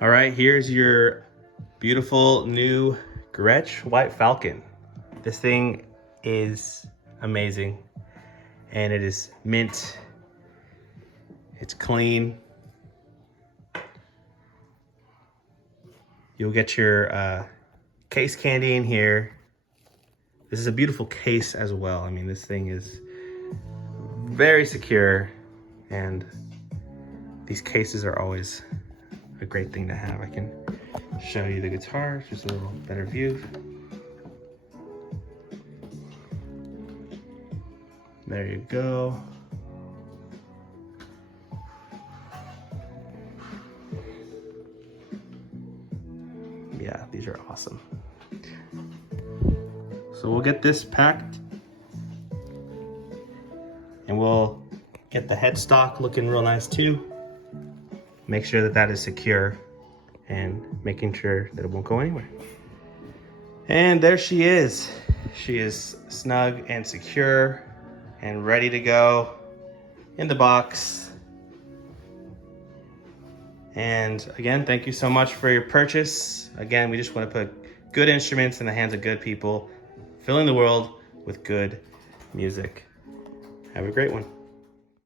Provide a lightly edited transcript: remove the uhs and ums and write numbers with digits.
All right, here's your beautiful new Gretsch white falcon. This thing is amazing, and it is mint. It's clean. You'll get your case candy in here. This is a beautiful case as well. I mean, this thing is very secure, and these cases are always a great thing to have. I can show you the guitar, just a little better view. There you go. Yeah, these are awesome. So we'll get this packed, and we'll get the headstock looking real nice too. Make sure that that is secure and making sure that it won't go anywhere. And there she is. She is snug and secure and ready to go in the box. And again, thank you so much for your purchase. Again, we just want to put good instruments in the hands of good people, filling the world with good music. Have a great one.